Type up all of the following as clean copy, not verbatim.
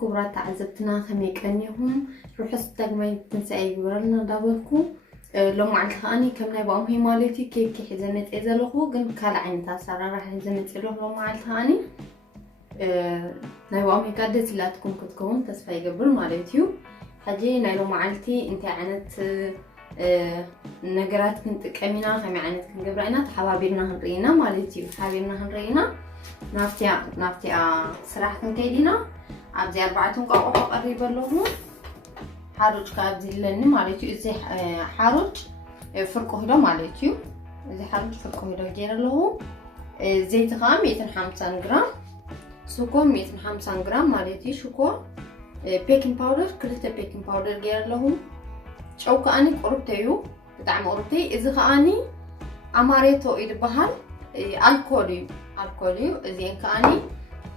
كبرات تعذبتنا خميك أنيهم روحوا تجمعي تنسى جبرنا دابلكو لو معلقاني كم نبغى هي مالتي كيف حزنت إذا لخو قلت كلا عين تاسرة راح حزنت له لو معلقاني نبغى هي كادت لا تكون كتكون تسفي قبل مالتيو حجي نايلو معلتي أنت عنت نجارات كنت كمينا خمي عنت كن قبرنا حبابيرنا هنرينا مالتيو حبابيرنا هنرينا نافتي صراحة كيدينا عبدي 4 قاقو قريبه لهم حاروج كابدي لني مالتي ازي حاروج فرقو هيدو مالتي ازي حاروج فرقو هيدو جير لهم زيت خام 150 غرام سكر 150 غرام مالتي شكو بيكنج باودر كلته بيكنج باودر جير لهم شوكا اني قربتيو بتاع قربتي اذا خاني اماريتو يدبحال الكوليو زين كاني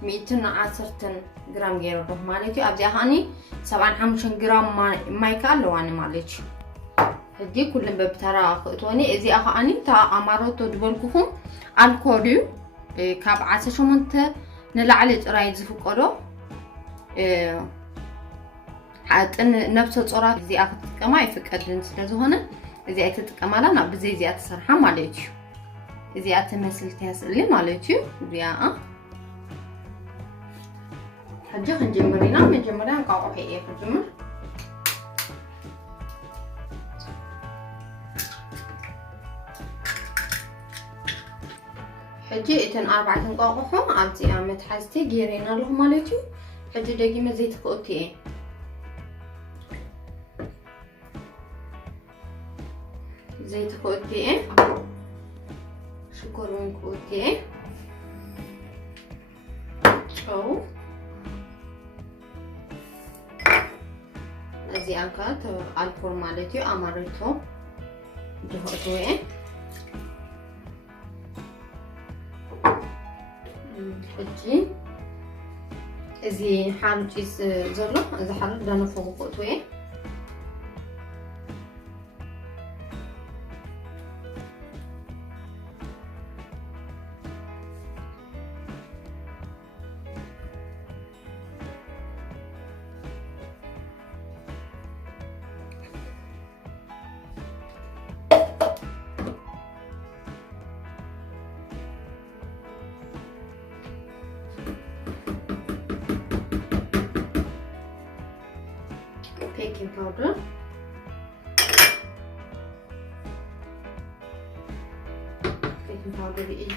110 غرام غير ده مالتي ابدي هاني 75 غرام ماي كالو اني مالتي هدي كلن ببترا خطوني ازي اخاني تا امارتو دبلكم الكوليو كاب 18 نلعل طراي زفقدو حاطن نفس صورات ازي اخطقما يفقدن ስለሆነ ازي ايتتقمالا نا بزي ازي اتسرحا مالتي ازي اتمثل تاسلي مالتي ዚያ حجي خنجمرينا مجمريا نقاقو هي خنجمر حجي اتن 4 نقاقو ابزي امت حستي غيرينا له مالتي حجي دقيمه زيت كوتي زيت كوتي شكرون كوتي شو ازي انكات الفور مالتي اماريتو دهوتوي حجي ازي حالجيس زلو ازي حالج دانو فوق كوتوي baking powder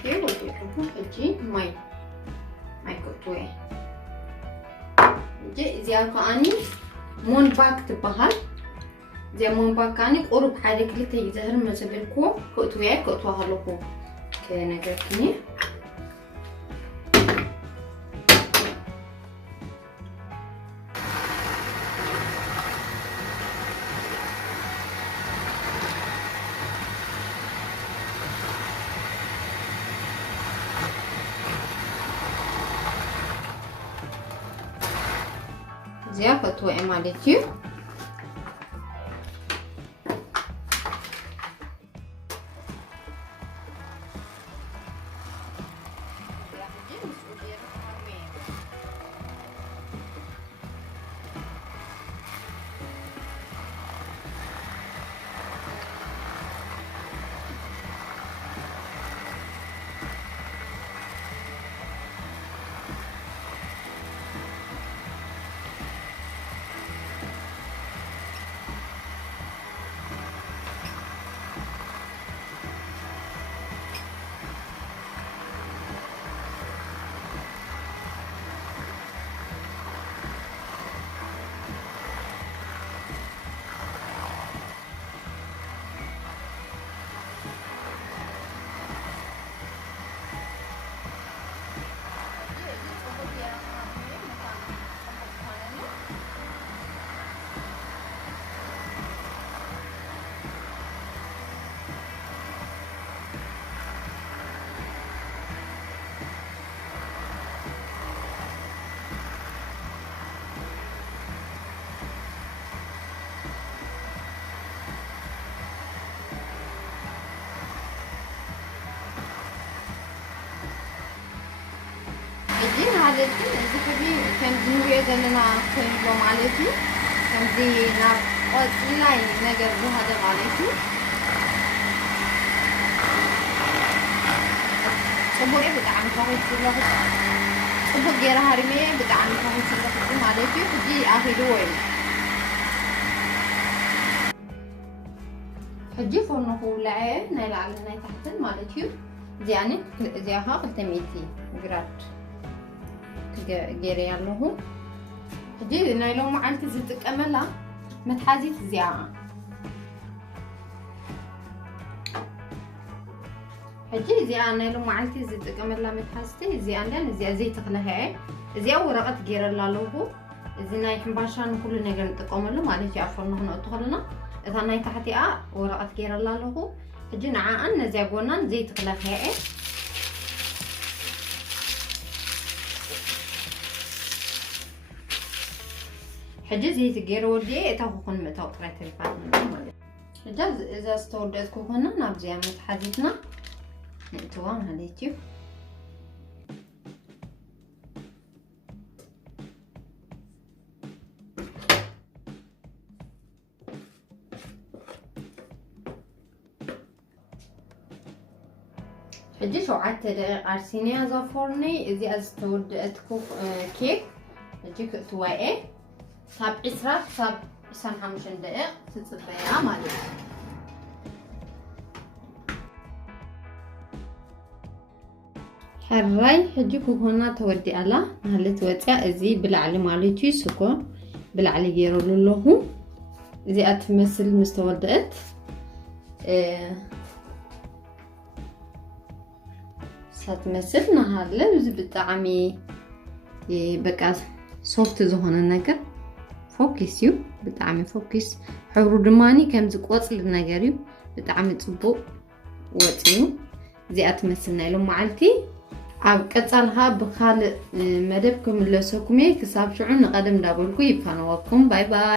إيه وتحطون حجي ماي كوتوي جي زيادة أني مون باك تبهال زي مون باك أني قرب حالي كلته يزهر مسبركو كوتوي هالوكو كنجرتني زيادة كوتوي مالتي هذا حبي كان زنوية زننا كنبو مالتي كان زي ناب قطلاي نجر بهذا مالتي صبوري بتعمل فاهم كله صبور غير هارمي بتعمل فاهم كله مالتي تجي اخذوي حجي فرنه ولعه نايل على ناي تحت مالتي يعني زيها قلتميتي جراد غير يالله حجي نايلو معلتي زتقملا متحازيت زيها حجي زيها نايلو معلتي زتقملا متحازتي زيها لان زيها زي تخلها زيها ورقه غير لالو زي ناي حنباشان كل ነገር نطقملو مالتي عفرنا هنا تخلنا اذا ناي تحتيا ورقه غير لالو حجي نعا ان زي غونان زي تخلها حجز هي تغير ودي تاخذ متاو طريت الفاتن مالك حجز اذا استودت كونا نابزيا متحدثنا نتوان هليتيو حجي شوعت ارسينيا زافورني اذا استودت كيك حجي توائي صاب إسراء صاب إسان 5 دقائق تتصبيها مالك حراي حجيكو هنا تودي على مالت وطيا ازي بالعلي مالتي سكر بالعلي غيرولو له ازي اتمثل مستودات ساتمثل نهاله بزي بطعمي بقى سوفت زهونه ነገር فوكس يو بتعمل فوكس حبرو دماني كم زقوص للنجاريو بتعمل صبو وطيو زي اتمسلنا لهم معلتي عب قصالها بخال مدبكم لسكمي كساب شعون قدم دابلكو يفانوكم باي باي